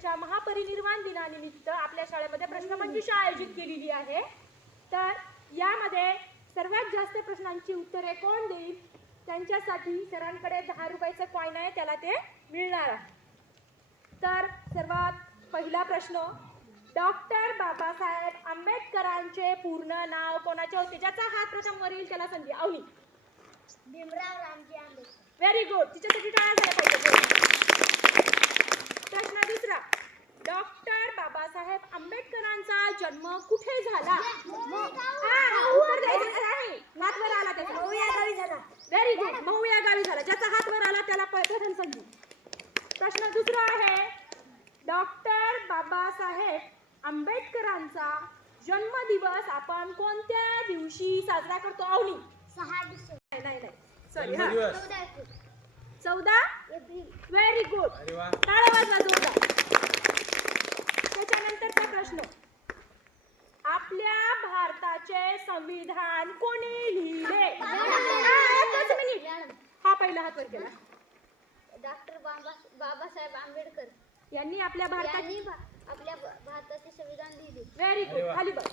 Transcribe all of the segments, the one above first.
यांच्या महापरिनिर्वाण दिनानिमित्त आपल्या शाळेमध्ये प्रश्नमंजुषा आयोजित केलेली आहे. तर यामध्ये सर्वात जास्त प्रश्नांची उत्तरे कोण देईल? त्यांच्यासाठी सरांकडे दहा रुपयाचं कॉईन आहे त्याला ते मिळणार आहे. तर सर्वात पहिला प्रश्न डॉक्टर बाबासाहेब आंबेडकरांचे पूर्ण नाव कोणाचे होते? ज्याचा हात प्रथम वर येईल त्याला संधी. अवनी. भीमराव रामजी आंबेडकर. व्हेरी गुड तिच्यासाठी टाळ्या झाल्या पाहिजे प्रश्न दुसरा डॉक्टर बाबासाहेब आंबेडकरांचा जन्म कुठे झाला? हा, हात वर आला त्याचा. व्हेरी गुड मऊ या गावी झाला. ज्याचा हात वर आला त्याला प- प्रथम संधी प्रश्न दुसरा आहे. डॉक्टर बाबासाहेब आंबेडकरांचा जन्मदिवस आपण कोणत्या दिवशी साजरा करतो? अवनी. सहा डिसेंबर. नाही नाही नाही. सॉरी. चौदा एप्रिल. व्हेरी गुड अरे वा. टाळ्या वाजवा जोरदार त्याच्यानंतरचा प्रश्न आपल्या भारताचे संविधान कोणी लिहिले? हा, एकच मिनिट हा पहिला हात वर केला. डॉक्टर बाबा बाबासाहेब आंबेडकर. यांनी आपल्या भारतात यांनी भा- आपल्या भ- भारताचे संविधान लिहिले. Very good. खाली बघ.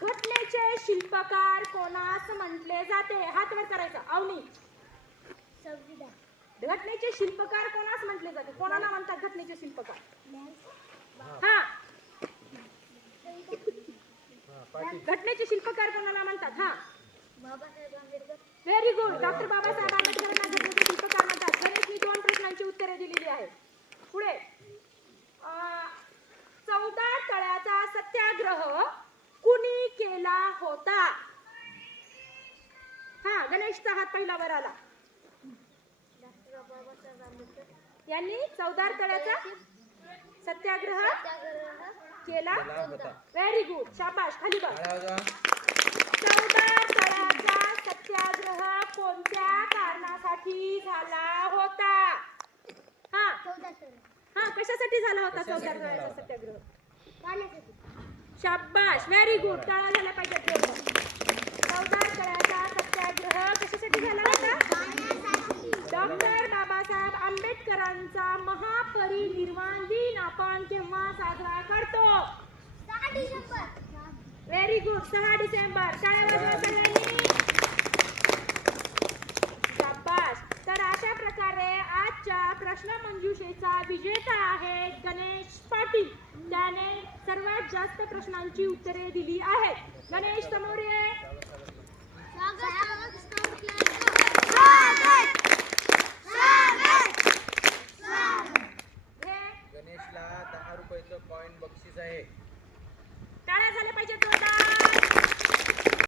घटनेचे शिल्पकार कोणास म्हटले जाते? हात वर करायचा. अवनी. संविधान. घटनेचे शिल्पकार कोणास म्हटले जाते? कोणाला म्हणतात घटनेचे शिल्पकार? हा हा पाटील घटनेचे शिल्पकार कोणाला म्हणतात? हा. व्हेरी गुड डॉक्टर बाबासाहेब आंबेडकरांना घटनेचे शिल्पकार म्हणतात. गणेशनी दोन प्रश्नांची उत्तरे दिलेली आहेत. पुढे. चौदा तळ्याचा सत्याग्रह कुणी केला होता? हा गणेशचा हात पहिला वर आला. यांनी चौदार तळ्याचा सत्याग्रह केला? व्हेरी गुड शाबाश खाली बघ. चौदा सत्याग्रह कोणत्या कारणासाठी झाला होता? हा. हा कशासाठी झाला होता चौदा झाला? सत्याग्रह? शाबाश व्हेरी गुड झाल्या पाहिजेत जोरदार. चौदा तळ्याचा सत्याग्रह कशासाठी झाला होता? डॉक्टर बाबासाहेब आंबेडकरांचा महापरिनिर्वाण दिन आपण केव्हा साजरा व्हेरी गुड सहा डिसेंबर. तर अशा प्रकारे आजच्या प्रश्न मंजुषेचा विजेता आहे गणेश पाटील. त्याने सर्वात जास्त प्रश्नांची उत्तरे दिली आहेत. गणेश समोर ये. गणेशला दहा रुपयाचं पॉइंट बक्षीस आहे. 来，再来 yang 啦